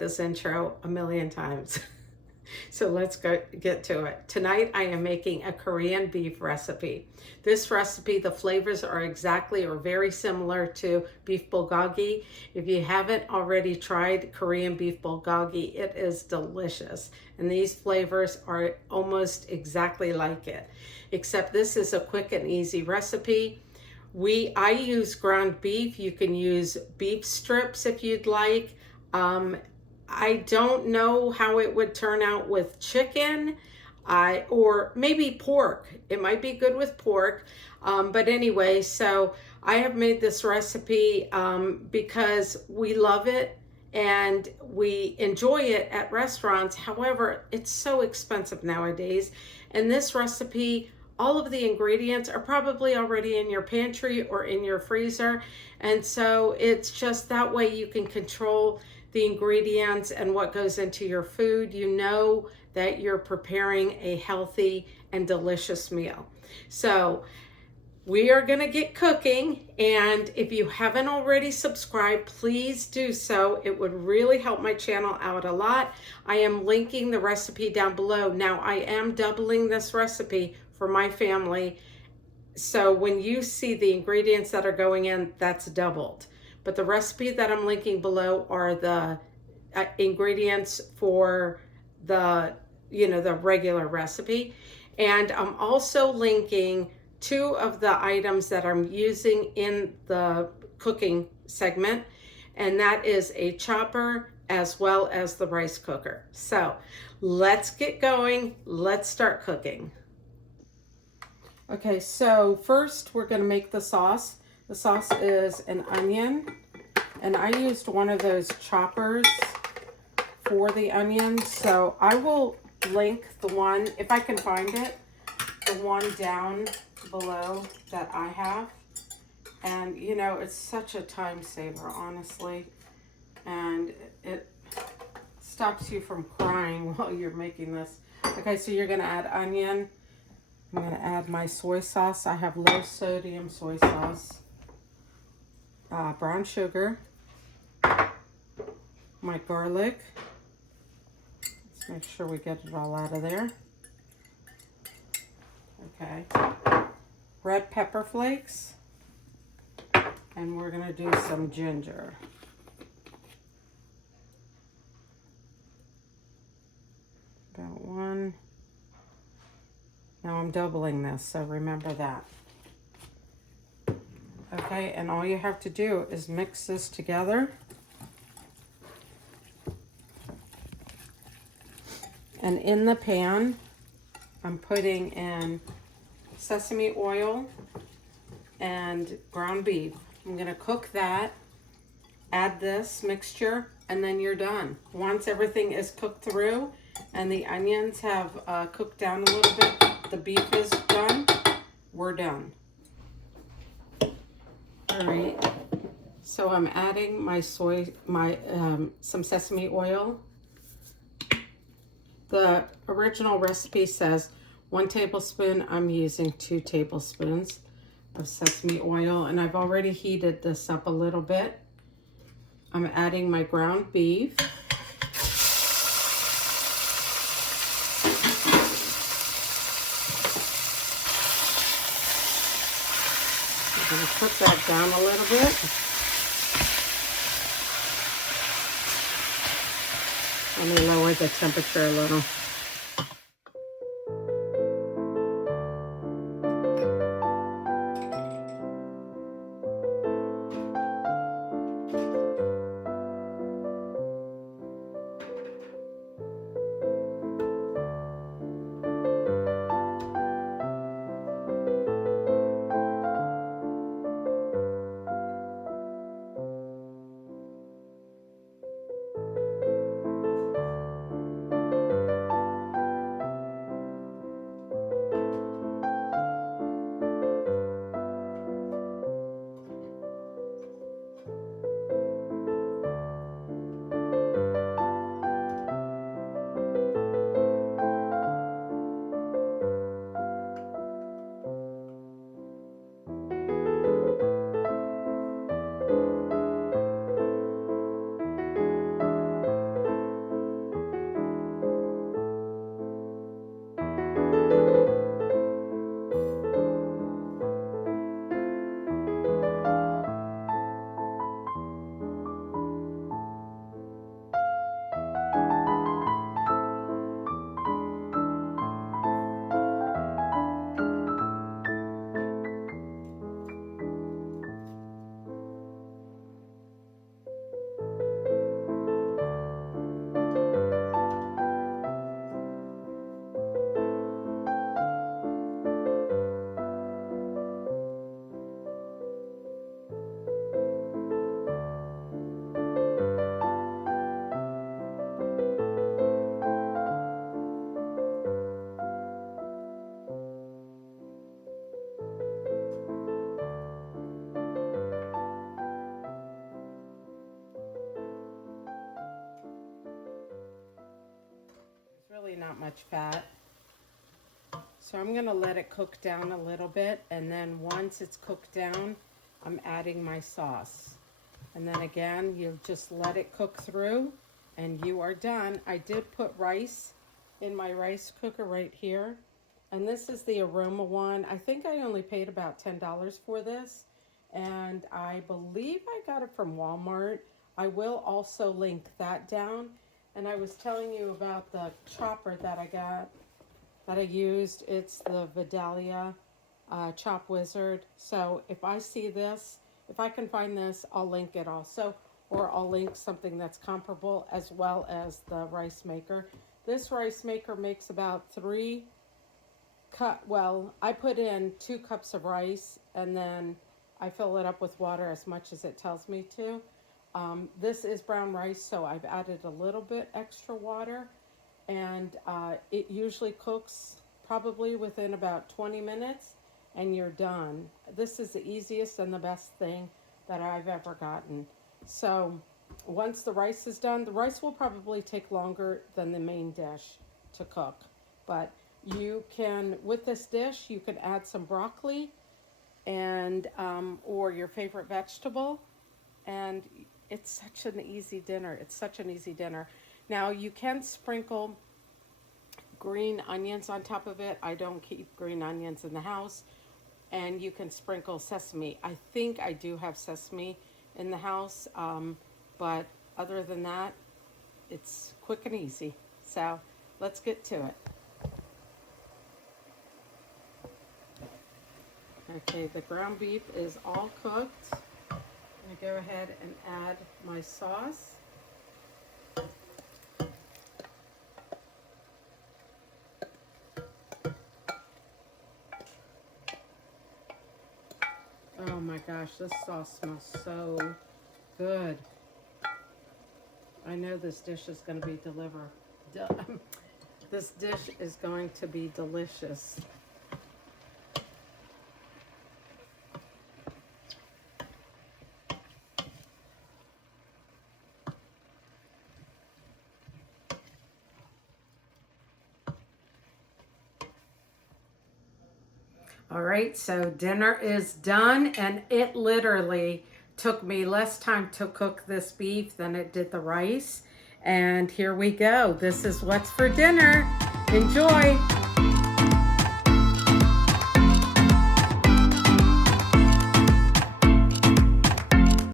this intro a million times. So let's get to it. Tonight I am making a Korean beef recipe. This recipe, the flavors are exactly or very similar to beef bulgogi. If you haven't already tried Korean beef bulgogi, it is delicious. And these flavors are almost exactly like it, except this is a quick and easy recipe. I use ground beef. You can use beef strips if you'd like. I don't know how it would turn out with chicken, or maybe pork. It might be good with pork. But anyway, so I have made this recipe because we love it and we enjoy it at restaurants. However, it's so expensive nowadays. And this recipe, all of the ingredients are probably already in your pantry or in your freezer. And so it's just that way you can control the ingredients and what goes into your food. You know that you're preparing a healthy and delicious meal. So we are going to get cooking, and if you haven't already subscribed, please do so. It would really help my channel out a lot. I am linking the recipe down below. Now, I am doubling this recipe for my family, so when you see the ingredients that are going in, that's doubled. But the recipe that I'm linking below are the ingredients for the regular recipe. And I'm also linking 2 of the items that I'm using in the cooking segment, and that is a chopper as well as the rice cooker. So let's get going. Let's start cooking. Okay, so first we're going to make the sauce. The sauce is an onion, and I used one of those choppers for the onions. So I will link the one, if I can find it, the one down below that I have. And you know, it's such a time saver, honestly. And it stops you from crying while you're making this. Okay, so you're going to add onion. I'm going to add my soy sauce. I have low sodium soy sauce. Brown sugar, my garlic. Let's make sure we get it all out of there. Okay. Red pepper flakes. And we're going to do some ginger. About 1. Now I'm doubling this, so remember that. Okay, and all you have to do is mix this together. And in the pan, I'm putting in sesame oil and ground beef. I'm gonna cook that, add this mixture, and then you're done. Once everything is cooked through and the onions have cooked down a little bit, the beef is done, we're done. All right, so I'm adding my some sesame oil. The original recipe says 1 tablespoon. I'm using 2 tablespoons of sesame oil, and I've already heated this up a little bit. I'm adding my ground beef. I'm going to put that down a little bit. Let me lower the temperature a little. not much fat. So I'm going to let it cook down a little bit, and then once it's cooked down, I'm adding my sauce. And then again, you just let it cook through, and you are done. I did put rice in my rice cooker right here, and this is the aroma one. I think I only paid about $10 for this, and I believe I got it from Walmart. I will also link that down. And I was telling you about the chopper that I got, that I used. It's the Vidalia Chop Wizard. So if I see this, if I can find this, I'll link it also, or I'll link something that's comparable, as well as the rice maker. This rice maker makes about I put in 2 cups of rice, and then I fill it up with water as much as it tells me to. This is brown rice, so I've added a little bit extra water, and it usually cooks probably within about 20 minutes, and you're done. This is the easiest and the best thing that I've ever gotten. So once the rice is done, the rice will probably take longer than the main dish to cook, but you can, with this dish, you can add some broccoli and or your favorite vegetable, and it's such an easy dinner. It's such an easy dinner. Now you can sprinkle green onions on top of it. I don't keep green onions in the house. And you can sprinkle sesame. I think I do have sesame in the house, but other than that, it's quick and easy. So let's get to it. Okay, the ground beef is all cooked. I'm going to go ahead and add my sauce. Oh my gosh, this sauce smells so good. I know this dish is going to be this dish is going to be delicious. All right, so dinner is done, and it literally took me less time to cook this beef than it did the rice. And here we go. This is what's for dinner. Enjoy.